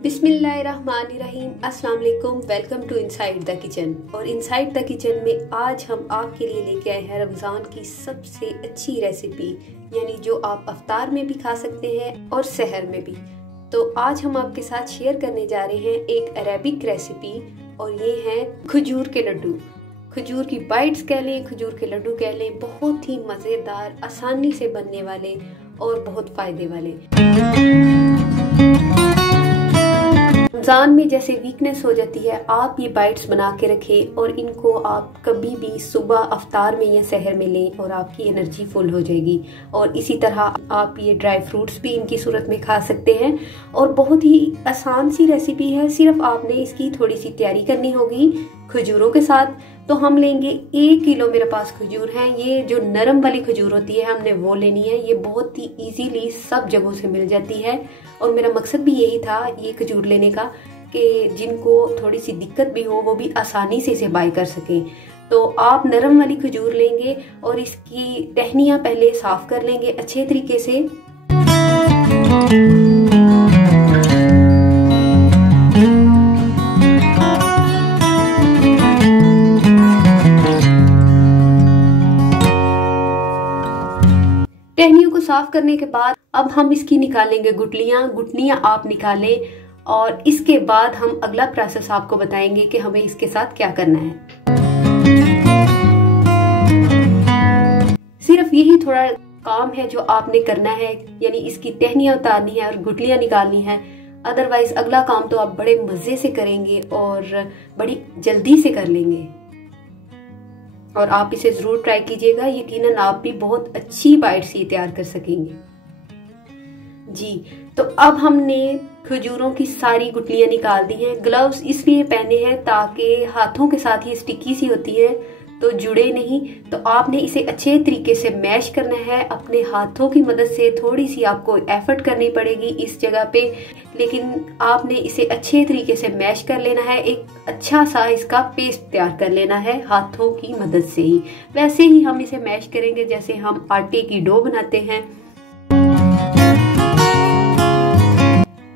बिस्मिल्लाहिर्रहमानिर्रहीम, अस्सलाम वालेकुम। Welcome to inside the kitchen. और इनसाइड द किचन में आज हम आपके लिए लेके आए हैं रमज़ान की सबसे अच्छी रेसिपी, यानी जो आप अफ्तार में भी खा सकते हैं और सहर में भी। तो आज हम आपके साथ शेयर करने जा रहे हैं एक अरेबिक रेसिपी, और ये हैं खजूर के लड्डू। खजूर की बाइट्स कह लें, खजूर के लड्डू कह लें, बहुत ही मज़ेदार, आसानी से बनने वाले और बहुत फ़ायदे वाले। रमज़ान में जैसे वीकनेस हो जाती है, आप ये बाइट्स बना के रखें और इनको आप कभी भी सुबह अफ्तार में या सहर में लें और आपकी एनर्जी फुल हो जाएगी। और इसी तरह आप ये ड्राई फ्रूट्स भी इनकी सूरत में खा सकते हैं। और बहुत ही आसान सी रेसिपी है, सिर्फ आपने इसकी थोड़ी सी तैयारी करनी होगी खजूरों के साथ। तो हम लेंगे 1 किलो, मेरे पास खजूर हैं। ये जो नरम वाली खजूर होती है हमने वो लेनी है। ये बहुत ही इजीली सब जगहों से मिल जाती है, और मेरा मकसद भी यही था ये खजूर लेने का कि जिनको थोड़ी सी दिक्कत भी हो वो भी आसानी से इसे बाय कर सकें। तो आप नरम वाली खजूर लेंगे और इसकी टहनियाँ पहले साफ कर लेंगे अच्छे तरीके से। टहनियों को साफ करने के बाद अब हम इसकी निकालेंगे गुठलियां आप निकालें, और इसके बाद हम अगला प्रोसेस आपको बताएंगे कि हमें इसके साथ क्या करना है। सिर्फ यही थोड़ा काम है जो आपने करना है, यानी इसकी टहनियां उतारनी है और गुठलियां निकालनी है। अदरवाइज अगला काम तो आप बड़े मजे से करेंगे और बड़ी जल्दी से कर लेंगे। और आप इसे जरूर ट्राई कीजिएगा, यकीनन आप भी बहुत अच्छी बाइट्स ये तैयार कर सकेंगे जी। तो अब हमने खजूरों की सारी गुठलियां निकाल दी हैं। ग्लव्स इसलिए पहने हैं ताकि हाथों के साथ ये स्टिकी सी होती है तो जुड़े नहीं। तो आपने इसे अच्छे तरीके से मैश करना है अपने हाथों की मदद से। थोड़ी सी आपको एफर्ट करनी पड़ेगी इस जगह पे, लेकिन आपने इसे अच्छे तरीके से मैश कर लेना है। एक अच्छा सा इसका पेस्ट तैयार कर लेना है हाथों की मदद से ही। वैसे ही हम इसे मैश करेंगे जैसे हम आटे की डो बनाते हैं।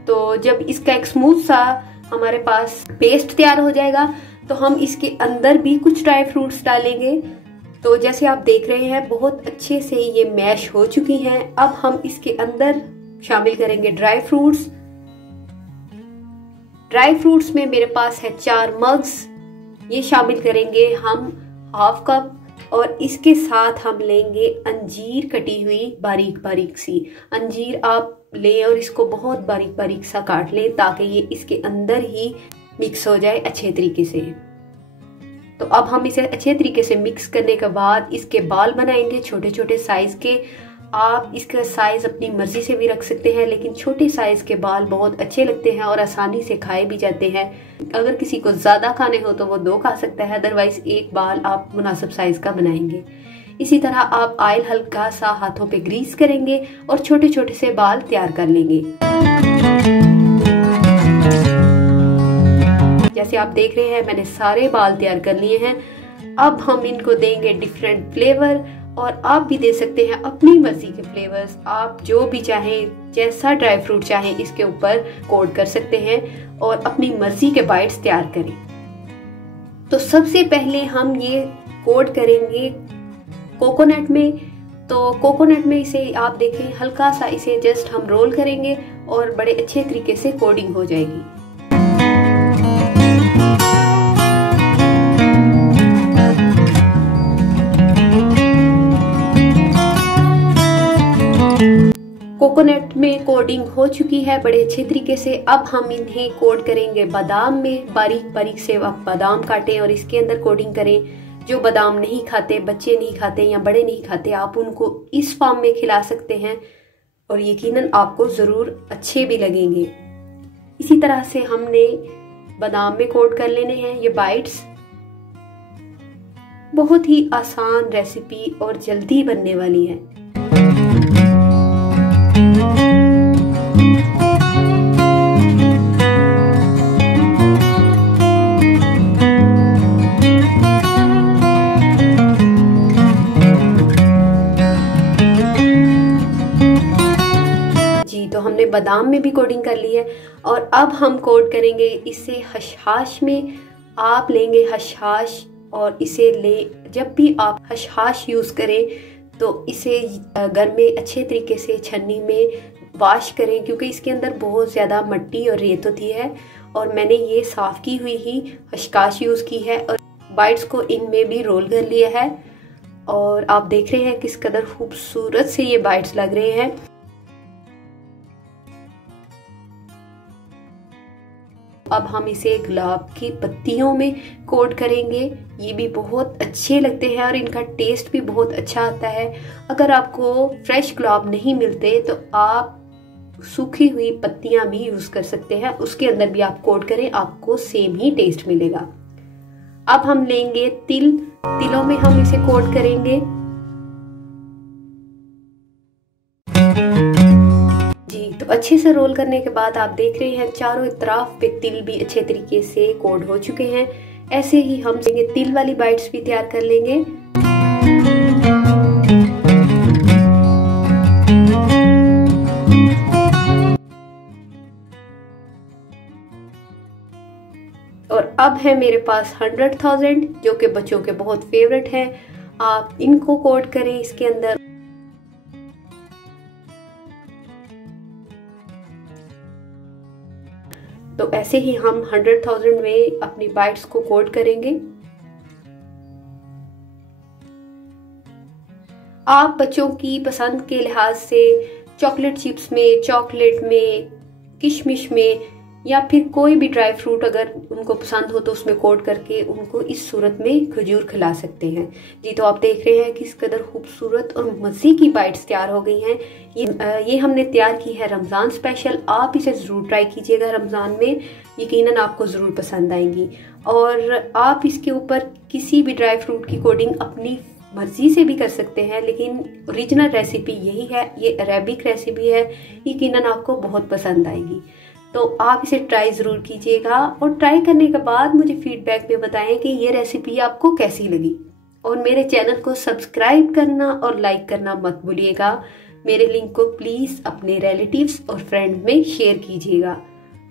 तो जब इसका एक स्मूथ सा हमारे पास पेस्ट तैयार हो जाएगा तो हम इसके अंदर भी कुछ ड्राई फ्रूट्स डालेंगे। तो जैसे आप देख रहे हैं बहुत अच्छे से ये मैश हो चुकी हैं। अब हम इसके अंदर शामिल करेंगे ड्राई फ्रूट्स। ड्राई फ्रूट्स में मेरे पास है 4 मग्स, ये शामिल करेंगे हम 1/2 कप। और इसके साथ हम लेंगे अंजीर कटी हुई बारीक बारीक सी। अंजीर आप लें और इसको बहुत बारीक बारीक सा काट लें ताकि ये इसके अंदर ही मिक्स हो जाए अच्छे तरीके से। तो अब हम इसे अच्छे तरीके से मिक्स करने के बाद इसके बाल बनाएंगे छोटे छोटे साइज के। आप इसका साइज अपनी मर्जी से भी रख सकते हैं, लेकिन छोटे साइज के बाल बहुत अच्छे लगते हैं और आसानी से खाए भी जाते हैं। अगर किसी को ज्यादा खाने हो तो वो 2 खा सकता है, अदरवाइज 1 बाल आप मुनासिब साइज का बनाएंगे। इसी तरह आप ऑयल हल्का सा हाथों पे ग्रीस करेंगे और छोटे छोटे से बाल तैयार कर लेंगे। जैसे आप देख रहे हैं मैंने सारे बाल तैयार कर लिए हैं। अब हम इनको देंगे डिफरेंट फ्लेवर, और आप भी दे सकते हैं अपनी मर्जी के फ्लेवर्स। आप जो भी चाहें, जैसा ड्राई फ्रूट चाहें इसके ऊपर कोट कर सकते हैं और अपनी मर्जी के बाइट्स तैयार करें। तो सबसे पहले हम ये कोट करेंगे कोकोनट में। तो कोकोनट में इसे आप देखें हल्का सा इसे जस्ट हम रोल करेंगे और बड़े अच्छे तरीके से कोटिंग हो जाएगी। कोकोनट में कोटिंग हो चुकी है बड़े अच्छे तरीके से। अब हम इन्हें कोट करेंगे बादाम में। बारीक बारीक से आप बादाम काटें और इसके अंदर कोटिंग करें। जो बादाम नहीं खाते, बच्चे नहीं खाते या बड़े नहीं खाते, आप उनको इस फॉर्म में खिला सकते हैं और यकीनन आपको जरूर अच्छे भी लगेंगे। इसी तरह से हमने बादाम में कोट कर लेने हैं ये बाइट्स। बहुत ही आसान रेसिपी और जल्दी बनने वाली है। बादाम में भी कोटिंग कर ली है। और अब हम कोट करेंगे इसे हशहाश में। आप लेंगे हशहाश और इसे जब भी आप हशहाश यूज़ करें तो इसे घर में अच्छे तरीके से छन्नी में वॉश करें, क्योंकि इसके अंदर बहुत ज़्यादा मिट्टी और रेत होती है। और मैंने ये साफ़ की हुई ही हशकाश यूज़ की है और बाइट्स को इनमें भी रोल कर लिया है। और आप देख रहे हैं किस कदर खूबसूरत से ये बाइट्स लग रहे हैं। अब हम इसे गुलाब की पत्तियों में कोट करेंगे। ये भी बहुत अच्छे लगते हैं और इनका टेस्ट भी बहुत अच्छा आता है। अगर आपको फ्रेश गुलाब नहीं मिलते तो आप सूखी हुई पत्तियां भी यूज कर सकते हैं, उसके अंदर भी आप कोट करें, आपको सेम ही टेस्ट मिलेगा। अब हम लेंगे तिलों में हम इसे कोट करेंगे। जी, तो अच्छे से रोल करने के बाद आप देख रहे हैं चारों तरफ पे तिल भी अच्छे तरीके से कोट हो चुके हैं। ऐसे ही हम लेंगे तिल वाली बाइट्स भी तैयार कर लेंगे। और अब है मेरे पास 100,000 जो कि बच्चों के बहुत फेवरेट हैं। आप इनको कोट करें इसके अंदर। तो ऐसे ही हम 100,000 में अपनी बाइट्स को कोट करेंगे। आप बच्चों की पसंद के लिहाज से चॉकलेट चिप्स में, चॉकलेट में, किशमिश में या फिर कोई भी ड्राई फ्रूट अगर उनको पसंद हो तो उसमें कोट करके उनको इस सूरत में खजूर खिला सकते हैं। जी, तो आप देख रहे हैं किस कदर खूबसूरत और मज़े की बाइट्स तैयार हो गई हैं। ये हमने तैयार की है रमज़ान स्पेशल। आप इसे ज़रूर ट्राई कीजिएगा रमज़ान में, यकीनन आपको ज़रूर पसंद आएंगी। और आप इसके ऊपर किसी भी ड्राई फ्रूट की कोटिंग अपनी मर्जी से भी कर सकते हैं, लेकिन ओरिजिनल रेसिपी यही है। ये अरेबिक रेसिपी है, यकीनन आपको बहुत पसंद आएगी। तो आप इसे ट्राई ज़रूर कीजिएगा और ट्राई करने के बाद मुझे फीडबैक में बताएं कि ये रेसिपी आपको कैसी लगी। और मेरे चैनल को सब्सक्राइब करना और लाइक करना मत भूलिएगा। मेरे लिंक को प्लीज़ अपने रिलेटिव्स और फ्रेंड में शेयर कीजिएगा।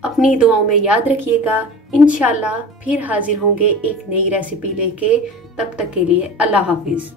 अपनी दुआओं में याद रखिएगा। इंशाल्लाह फिर हाजिर होंगे एक नई रेसिपी लेके। तब तक के लिए अल्लाह हाफिज़।